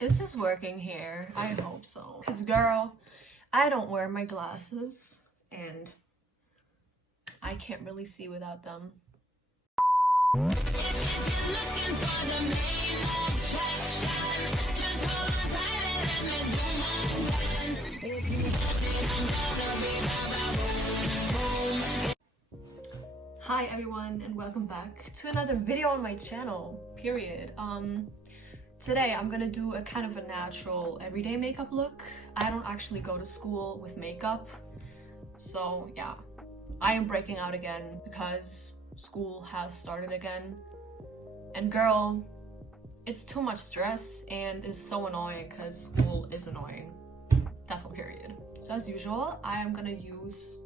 Is this working here? I hope so. Cause girl, I don't wear my glasses and I can't really see without them. Hi everyone and welcome back to another video on my channel, period. Today I'm gonna do a kind of a natural everyday makeup look. I don't actually go to school with makeup, so yeah, I am breaking out again because school has started again. And girl, it's too much stress and it's so annoying because school is annoying. That's all, period. So as usual, I am gonna use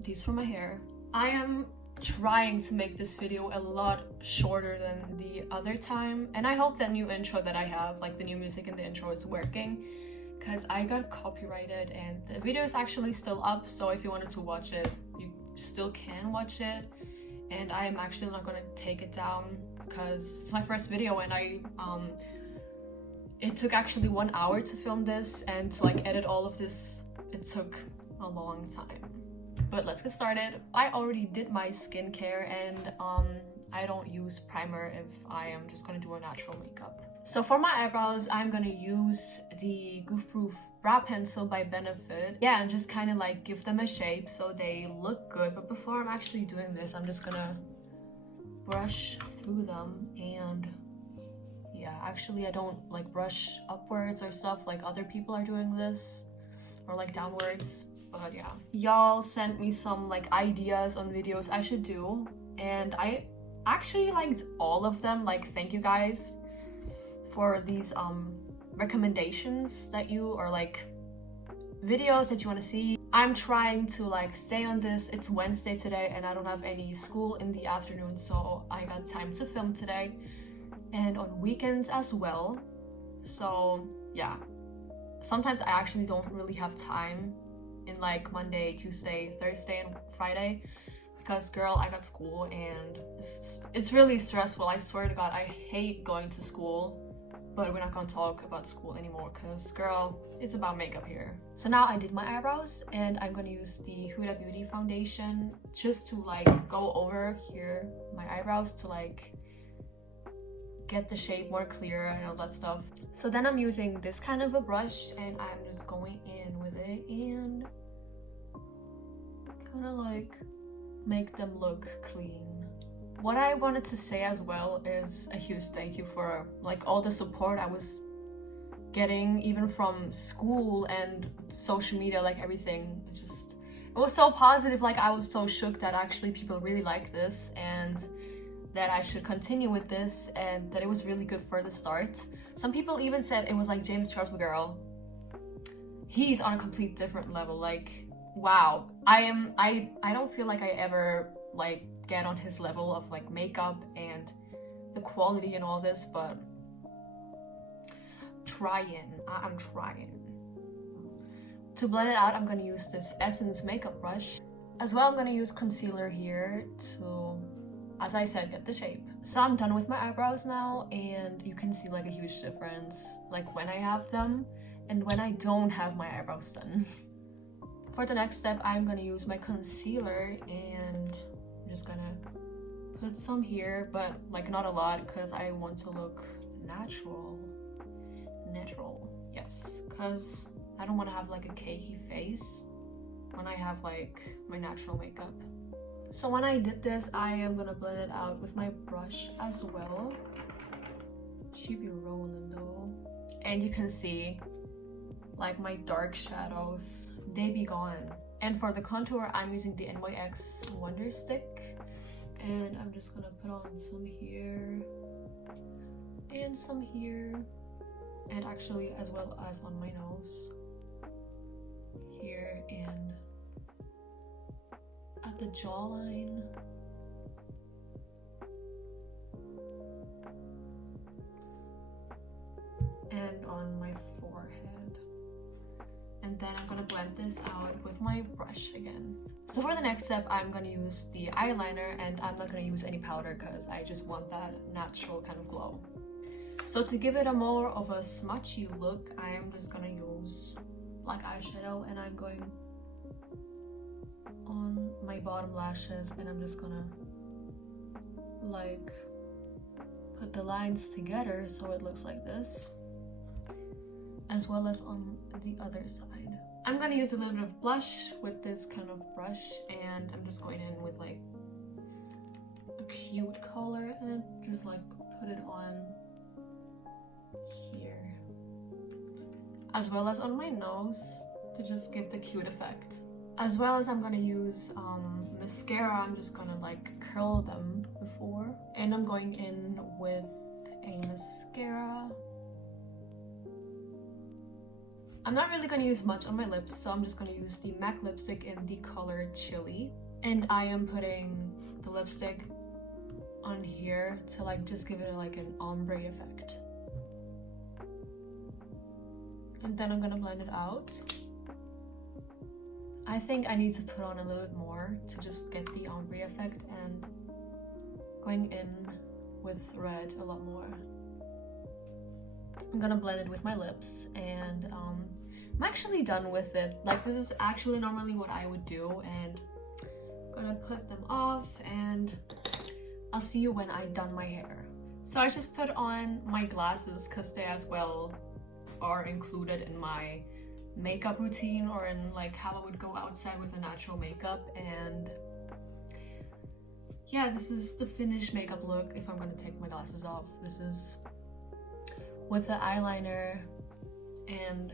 these for my hair. I am trying to make this video a lot shorter than the other time, and I hope that new intro that I have, like the new music in the intro, is working because I got copyrighted and the video is actually still up, so if you wanted to watch it, you still can watch it. And I am actually not gonna take it down because it's my first video and it took actually 1 hour to film this, and to like edit all of this, it took a long time. But let's get started. I already did my skincare and I don't use primer if I am just gonna do a natural makeup. So for my eyebrows, I'm gonna use the Goof Proof Brow Pencil by Benefit. Yeah, and just kind of like give them a shape so they look good. But before I'm actually doing this, I'm just gonna brush through them. And yeah, actually I don't like brush upwards or stuff like other people are doing this, or like downwards. But yeah, y'all sent me some like ideas on videos I should do, and I actually liked all of them. Like, thank you guys for these recommendations that you, or like videos that you want to see. I'm trying to like stay on this. It's Wednesday today and I don't have any school in the afternoon, so I got time to film today and on weekends as well. So yeah, sometimes I actually don't really have time in like Monday, Tuesday, Thursday, and Friday because girl, I got school and it's really stressful. I swear to God, I hate going to school, but we're not gonna talk about school anymore because girl, it's about makeup here. So now I did my eyebrows and I'm gonna use the Huda Beauty foundation just to like go over here my eyebrows to like get the shape more clear and all that stuff. So then I'm using this kind of a brush and I'm just going in with it and kind of like make them look clean. What I wanted to say as well is a huge thank you for like all the support I was getting, even from school and social media, like everything. It was so positive. Like, I was so shook that actually people really like this and that I should continue with this and that it was really good for the start. Some people even said it was like James Charles McGirl. He's on a complete different level. Like, wow. I don't feel like I ever like get on his level of like makeup and the quality and all this, but I'm trying. To blend it out, I'm gonna use this Essence makeup brush. As well, I'm gonna use concealer here to, as I said, get the shape. So I'm done with my eyebrows now, and you can see like a huge difference like when I have them and when I don't have my eyebrows done. For the next step, I'm gonna use my concealer and I'm just gonna put some here, but like not a lot because I want to look natural, yes, because I don't want to have like a cakey face when I have like my natural makeup. So when I did this, I am gonna blend it out with my brush as well. She be rolling though. And you can see like my dark shadows, they be gone. And for the contour, I'm using the NYX Wonder Stick. And I'm just gonna put on some here and some here. And actually as well as on my nose. Here and at the jawline. And on my forehead. And then I'm gonna blend this out with my brush again. So for the next step, I'm gonna use the eyeliner, and I'm not gonna use any powder because I just want that natural kind of glow. So to give it a more of a smudgy look, I am just gonna use black eyeshadow, and I'm going on my bottom lashes, and I'm just gonna like put the lines together so it looks like this, as well as on the other side. I'm gonna use a little bit of blush with this kind of brush, and I'm just going in with like a cute color and just like put it on here, as well as on my nose to just give the cute effect. As well as I'm gonna use mascara. I'm just gonna like curl them before, and I'm going in with a mascara. I'm not really gonna use much on my lips, so I'm just gonna use the MAC lipstick in the color Chili, and I am putting the lipstick on here to like just give it like an ombre effect. And then I'm gonna blend it out. I think I need to put on a little bit more to just get the ombre effect, and going in with red a lot more. I'm gonna blend it with my lips, and I'm actually done with it. Like, this is actually normally what I would do, and I'm gonna put them off, and I'll see you when I've done my hair. So I just put on my glasses because they as well are included in my makeup routine, or in like how I would go outside with a natural makeup. And yeah, this is the finished makeup look if I'm gonna take my glasses off. This is with the eyeliner and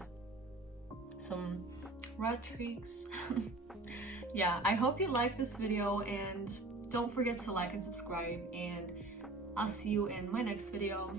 some red streaks. Yeah, I hope you liked this video, and don't forget to like and subscribe, and I'll see you in my next video.